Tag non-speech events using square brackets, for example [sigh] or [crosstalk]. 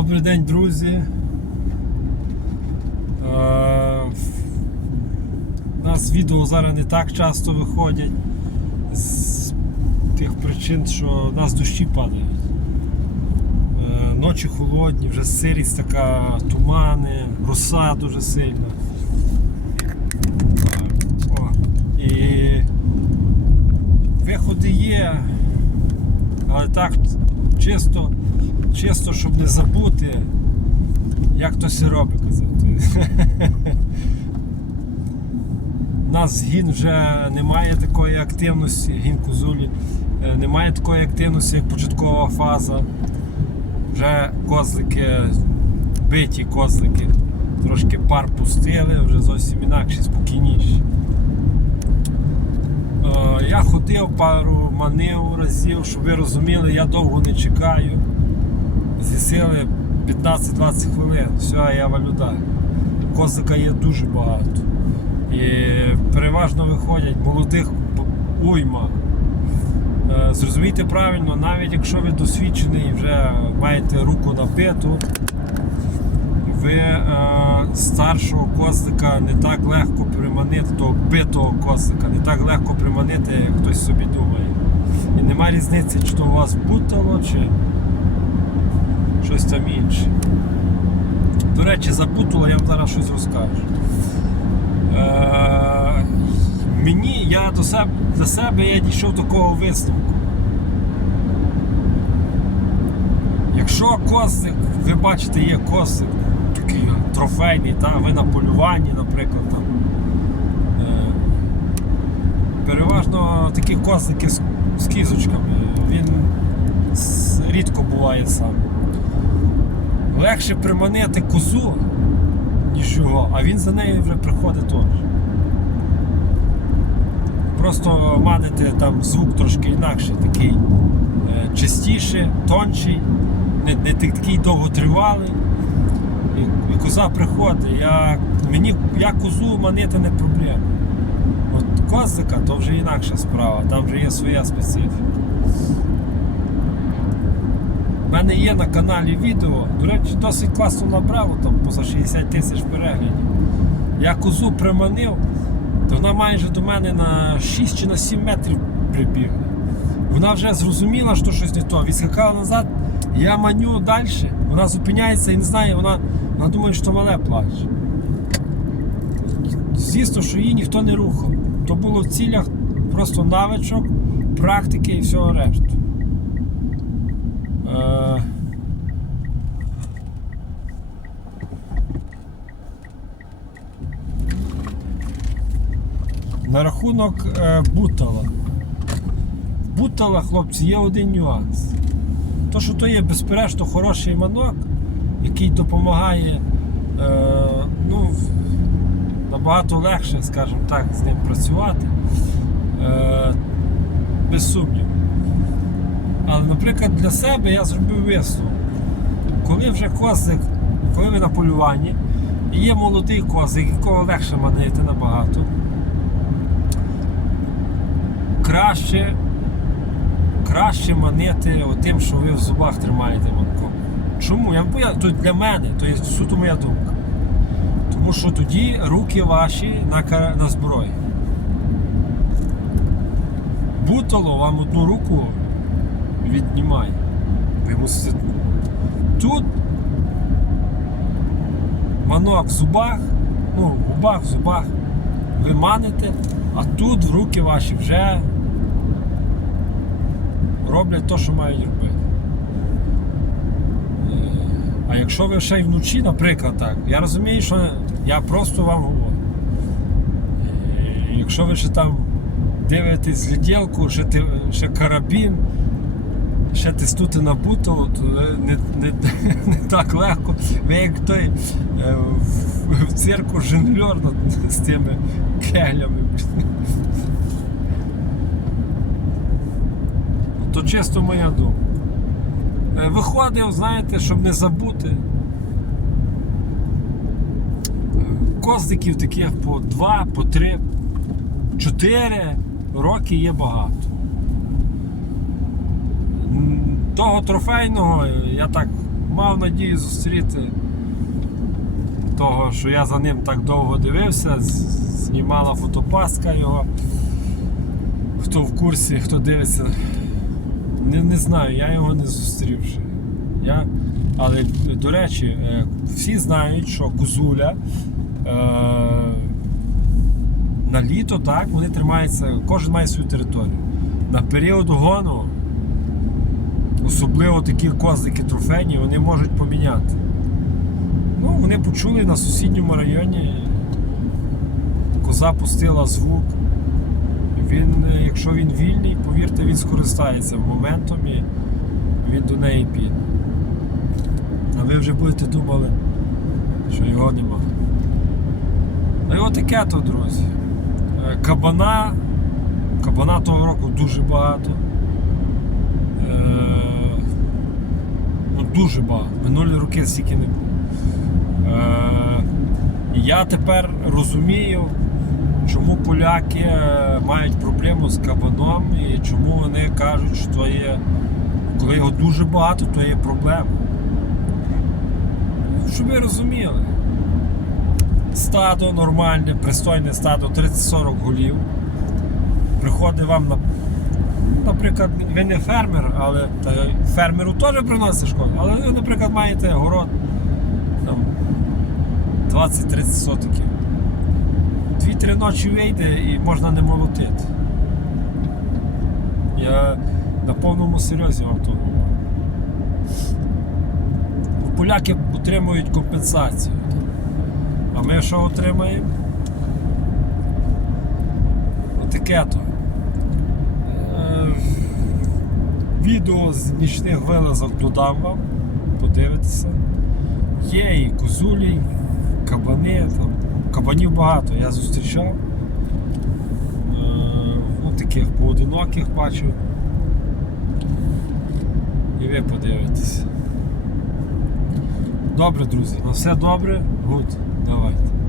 Добрий день, друзі. Е, У нас відео зараз не так часто виходять з тих причин, що в нас дощі падають. Е, Ночі холодні, вже сирість така, тумани, роса дуже сильна. Е, О, і виходи є, але так чисто, чисто, щоб не забути, як то все робить казати. У нас гін вже немає такої активності, гін козулі, е, немає такої активності, як початкова фаза. Вже козлики, биті козлики, трошки пар пустили, вже зовсім інакші, спокійніші. Е, Я ходив пару манив разів, щоб ви розуміли, я довго не чекаю. Зі сили 15-20 хвилин, все, я валю далі. Козика є дуже багато. І переважно виходять молодих уйма. Е, Зрозумійте правильно, навіть якщо ви досвідчений і вже маєте руку набиту, ви е, старшого козлика не так легко приманити, того битого козлика, не так легко приманити, як хтось собі думає. І нема різниці, чи то у вас бутало, чи щось там інше. До речі, за бутало я вам зараз щось розкажу. Е, мені, я до себе, для себе я дійшов до такого висновку. Якщо козлик, ви бачите, є козлик такий трофейний, та, ви на полюванні, наприклад, там. Е, переважно такі козлики з, з кізочками, він рідко буває сам. Легше приманити козу, ніж його, а він за нею вже приходить теж. Просто маните там звук трошки інакший, такий е, чистіший, тонший, не, не такий довготривалий. І, і коза приходить. Я, мені, я козу манити не проблема. От козика то вже інакша справа, там вже є своя специфіка. Мене є на каналі відео, до речі, досить класно набрало, там поза 60 тисяч переглядів. Я козу приманив, то вона майже до мене на 6 чи на 7 метрів прибігла. Вона вже зрозуміла, що щось не то. Відскакала назад, я маню далі, вона зупиняється і не знає, вона, вона думає, що мале плаче. Звісно, що її ніхто не рухав. То було в цілях просто навичок, практики і всього решту. Е, На рахунок е, бутала. В бутала, хлопці, є один нюанс. То, що то є безперечно хороший манок, який допомагає е, ну, набагато легше, скажімо так, з ним працювати. Е, без сумніву. Але, наприклад, для себе я зробив висновок. Коли вже козик, коли ви на полюванні, і є молодий козик, якого легше манити набагато, краще, краще манити тим, що ви в зубах тримаєте манком. Чому? Я, я, то для мене, то є суто моя думка. Тому що тоді руки ваші на, на зброї. Бутало вам одну руку віднімає. Ви мусите. Тут манок в зубах, ну, в губах, в зубах, ви маните, а тут руки ваші вже роблять те, що мають робити. Е, А якщо ви ще й вночі, наприклад, так, я розумію, що я просто вам говорю. Е, Якщо ви ще там дивитесь гляділку, ще, ще карабін, ще тестути на бутило, то не, не, [laughs] не так легко. Ви як той е, в, в цирку жонглер з тими кеглями. То чисто моя думка. Е, Виходив, знаєте, щоб не забути. Е, Козликів таких по 2, по 3, 4 роки є багато. Того трофейного я так мав надію зустріти того, що я за ним так довго дивився, знімала фотопаска його. Хто в курсі, хто дивиться. Не, не знаю, я його не зустрів ще. Я... Але, до речі, е, всі знають, що козуля е... на літо так, вони тримаються, кожен має свою територію. На період гону, особливо такі козлики трофейні, вони можуть поміняти. Ну, вони почули на сусідньому районі. Коза пустила звук. Він, е, якщо він вільний, повірте, він скористається моментом і він до неї піде. А ви вже будете думали, що його нема. Ну і отаке то, друзі. Е, Кабана. Кабана того року дуже багато. Е, Ну, дуже багато. Минулі роки стільки не було. Е, я тепер розумію, чому поляки е, мають проблему з кабаном і чому вони кажуть, що є, коли його дуже багато, то є проблема. Щоб ви розуміли, стадо нормальне, пристойне стадо 30-40 голів. Приходить вам на. Наприклад, ви не фермер, але та, фермеру теж приносить шкоду, але ви, наприклад, маєте город там 20-30 сотиків. Дві-три ночі вийде і можна не молотити. Я на повному серйозі вам то говорю. Поляки отримують компенсацію. А ми що отримаємо? Отаке то. Відео з нічних вилазок додам вам, подивитися. Є і козулі, і кабани, там. кабанів багато, я зустрічав. Е, таких поодиноких бачив. І ви подивитесь. Добре, друзі, на все добре, гуд, давайте.